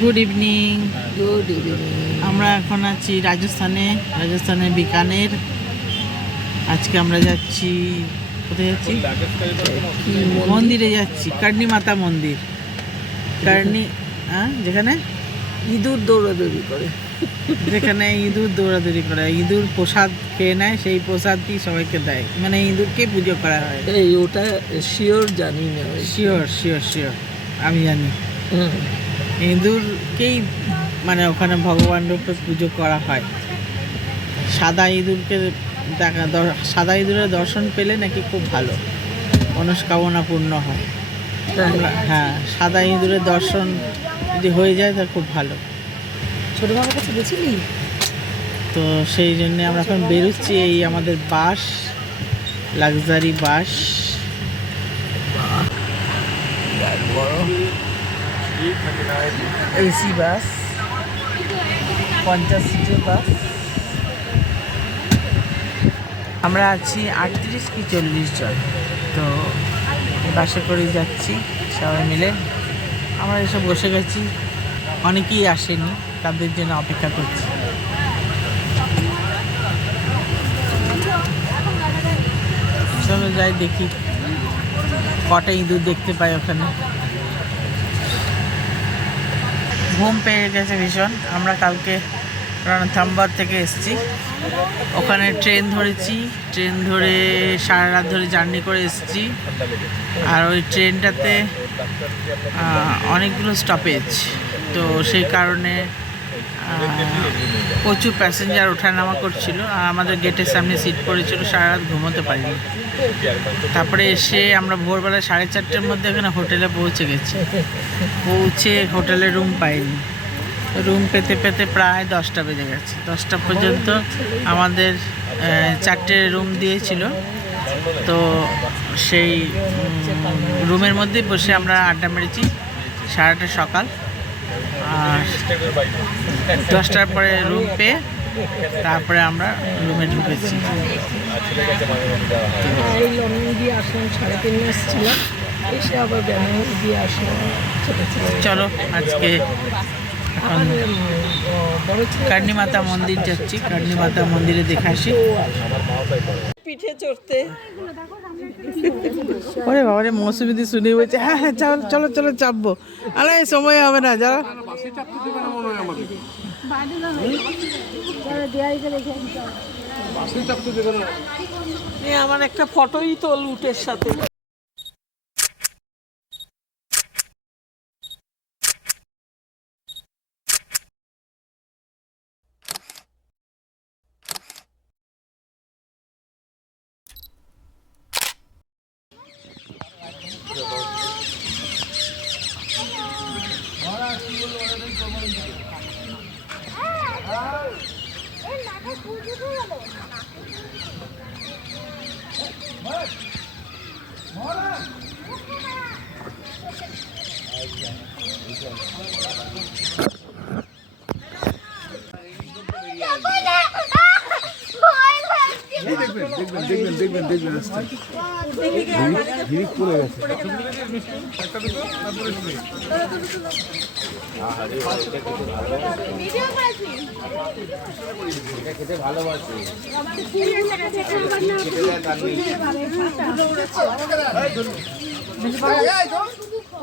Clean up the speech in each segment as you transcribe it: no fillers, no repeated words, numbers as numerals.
Good evening. Good evening. আমরা এখন আছি রাজস্থানের বিকানের। আজকে আমরা যাচ্ছি, কোথায় যাচ্ছি? মন্দিরে যাচ্ছি, কার্নি মাতা মন্দির। কার্নি, যেখানে ইঁদুর দৌড়াদৌড়ি করে, যেখানে ইঁদুর দৌড়াদৌড়ি করে, ইঁদুর প্রসাদ খেয়ে নেয়, সেই প্রসাদই সবাইকে দেয়, মানে ইঁদুরকে পুজো করা হয়। এই ওটা শিওর জানি না। শিওর শিওর শিওর, আমি জানি। ইঁদুরকেই মানে ওখানে ভগবান রূপে পুজো করা হয়। সাদা ইঁদুরকে সাদা ইঁদুরের দর্শন পেলে নাকি খুব ভালো, মনস্কামনা পূর্ণ হয়। হ্যাঁ, সাদা ইঁদুরের দর্শন যদি হয়ে যায় তা খুব ভালো। ছোট বাবার কাছে গেছিলি? তো সেই জন্যে আমরা এখন বেরোচ্ছি। এই আমাদের বাস, লাক্সারি বাস। এসি বাস, 50 সিটের বাস। আমরা আছি 38 কি 40 জন। তো বাসে করে যাচ্ছি সবাই মিলে। আমরা এসে বসে গেছি, অনেকেই আসেনি, তাদের জন্য অপেক্ষা করছি। চলো যাই, দেখি কটা ইঁদুর দেখতে পাই ওখানে। ঘুম পেয়ে গেছে ভীষণ। আমরা কালকে রণথাম্বর থেকে এসেছি, ওখানে ট্রেন ধরেছি। ট্রেন ধরে সারা রাত ধরে জার্নি করে এসেছি। আর ওই ট্রেনটাতে অনেকগুলো স্টপেজ, তো সেই কারণে প্রচুর প্যাসেঞ্জার ওঠানামা করছিল। আর আমাদের গেটের সামনে সিট পড়েছিল, সারা রাত ঘুমোতে পারিনি। তারপরে এসে আমরা ভোরবেলা 4:30টার মধ্যে এখানে হোটেলে পৌঁছে গেছি। পৌঁছে হোটেলে রুম পাইনি। রুম পেতে পেতে প্রায় 10টা বেজে গেছে। 10টা পর্যন্ত আমাদের 4টে রুম দিয়েছিল। তো সেই রুমের মধ্যেই বসে আমরা আড্ডা মেরেছি সারা রাত সকাল। আর 10টার পরে রুম পেয়ে তারপরে আমরা রুমে ঢুকেছি। এই লন্ডন দিয়ে আসলাম, 3:30 এসেছিলাম, এসে আবার ব্যাঙ্গালোর দিয়ে আসলাম। চলো আজকে এখন কার্নি মাতা মন্দির যাচ্ছি, কার্নি মাতা মন্দিরে দেখে আসি। পিঠে চড়তে ওরে বাবা রে, মৌসুমিদি শুনে বলছে হ্যাঁ হ্যাঁ চলো চলো চলো চাপবো। আরে সময় হবে না, যারা আমার একটা ফটোই তোল উটের সাথে। দেখবেন হিরিক পড়ে গেছে। খেতে ভালোবাসি।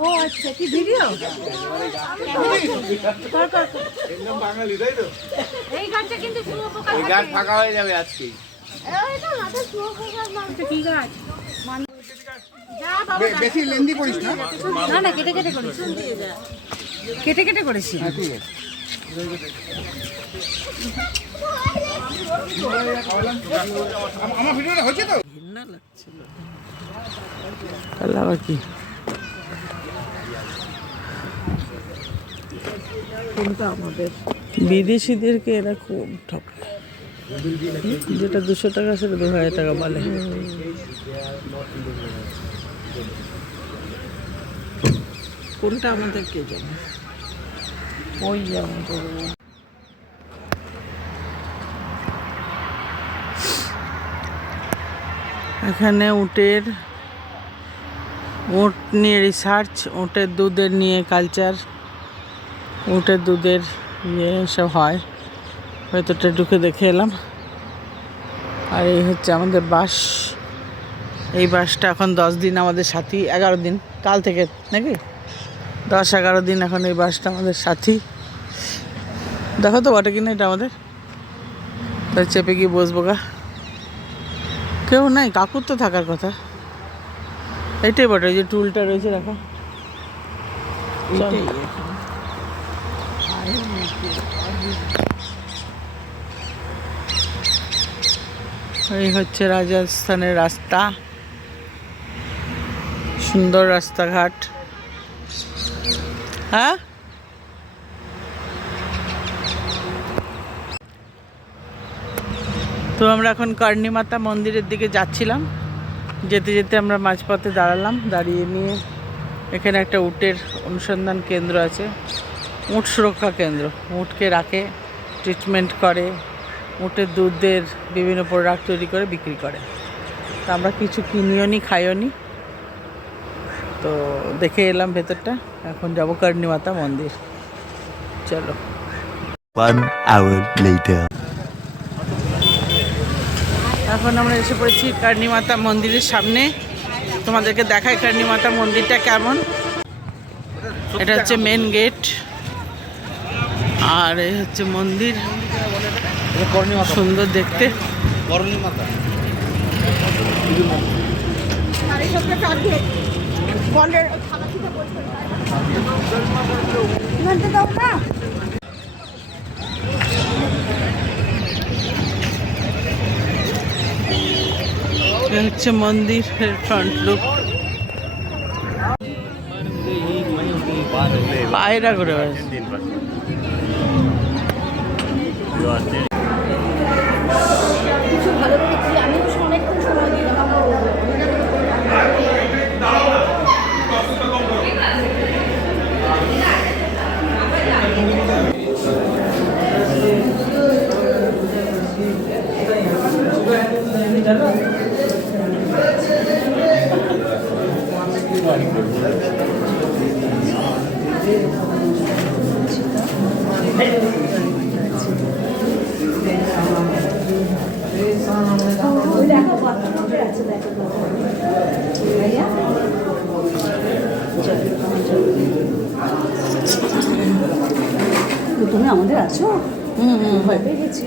ও আচ্ছা, কি ভিডিও? বাঙালি তাই তো? এই গাছটা কিন্তু শুয়োপোকা। এই গাছ ফাঁকা হয়ে যাবে আজকে। এইটা না তো শুয়োপোকা মানে কি গাছ? যা বাবা বেশি লেন্দি করিস না। না না কেটে কেটে করিস। কেটে কেটে করেছি। আমার ভিডিওটা হচ্ছে তো? ঘৃণা লাগছিল। তাহলে আবার কি? কিন্তু আমাদের বিদেশিদেরকে এরা খুব ঠকায়। যেটা 200 টাকা সেটা 2000 টাকা বলে। কোনটা আমাদের কে জানে। ওই যে আমাদের এখানে উট নিয়ে রিসার্চ, উটের দুধের নিয়ে কালচার, উটের দুধের সব হয়, ভেতরটা ঢুকে দেখে এলাম। আর এই হচ্ছে আমাদের বাস। এই বাসটা এখন 10 দিন আমাদের সাথী, 11 দিন কাল থেকে নাকি 10-11 দিন এখন এই বাসটা আমাদের সাথী। দেখো তো বটে কিনা এটা আমাদের, তাই চেপে গিয়ে বসবো গা। কেউ নাই, কাকুর তো থাকার কথা। এইটাই বটে, ওই যে টুলটা রয়েছে দেখো। এই হচ্ছে রাজস্থানের রাস্তা, সুন্দর রাস্তাঘাট। হ্যাঁ, তো আমরা এখন কর্ণী মাতা মন্দিরের দিকে যাচ্ছিলাম। যেতে যেতে আমরা মাঝপথে দাঁড়ালাম, দাঁড়িয়ে নিয়ে এখানে একটা উটের অনুসন্ধান কেন্দ্র আছে, উট সুরক্ষা কেন্দ্র। উটকে রাখে, ট্রিটমেন্ট করে, উটের দুধের বিভিন্ন প্রোডাক্ট তৈরি করে বিক্রি করে। তো আমরা কিছু কিনিও নি, খাইও নি, তো দেখে এলাম ভেতরটা। এখন যাবো কর্ণী মাতা মন্দির, চলো। 1 hour later. এখন আমরা এসে পড়েছি কর্ণী মাতা মন্দিরের সামনে। তোমাদেরকে দেখাই কর্ণী মাতা মন্দিরটা কেমন। এটা হচ্ছে মেন গেট, আর এই হচ্ছে মন্দির, সুন্দর দেখতে। এই হচ্ছে মন্দিরের ফ্রন্ট লুক। পায়রা করে আছে। কিছু ভালো দেখছি, আমিও অনেকক্ষণ সময় দিলাম। তুমি আমাদের আছো? ভয় পেয়ে গেছি।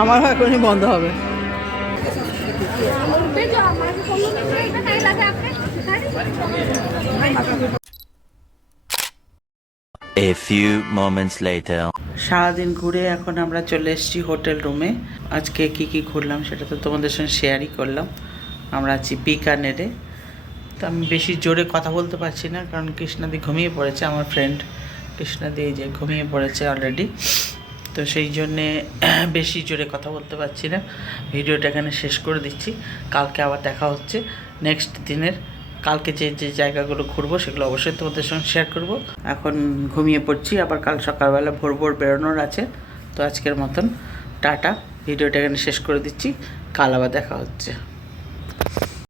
আমার এখনই বন্ধ হবে। A few moments later. সারাদিন ঘুরে এখন আমরা চলে এসেছি হোটেল রুমে। আজকে কি কি ঘুরলাম সেটা তো তোমাদের সঙ্গে শেয়ারই করলাম। আমরা আছি বিকানেরে। তো আমি বেশি জোরে কথা বলতে পারছি না, কারণ কৃষ্ণাদি ঘুমিয়ে পড়েছে। আমার ফ্রেন্ড কৃষ্ণাদি এই যে ঘুমিয়ে পড়েছে অলরেডি, তো সেই জন্যে বেশি জোরে কথা বলতে পারছি না। ভিডিওটা এখানে শেষ করে দিচ্ছি। কালকে আবার দেখা হচ্ছে নেক্সট দিনের। কালকে যে যে জায়গাগুলো ঘুরবো সেগুলো অবশ্যই তোমাদের সঙ্গে শেয়ার করব। এখন ঘুমিয়ে পড়ছি, আবার কাল সকালবেলা ভোর ভোর বেরোনোর আছে। তো আজকের মতন টাটা, ভিডিওটা এখানে শেষ করে দিচ্ছি। কাল আবার দেখা হচ্ছে।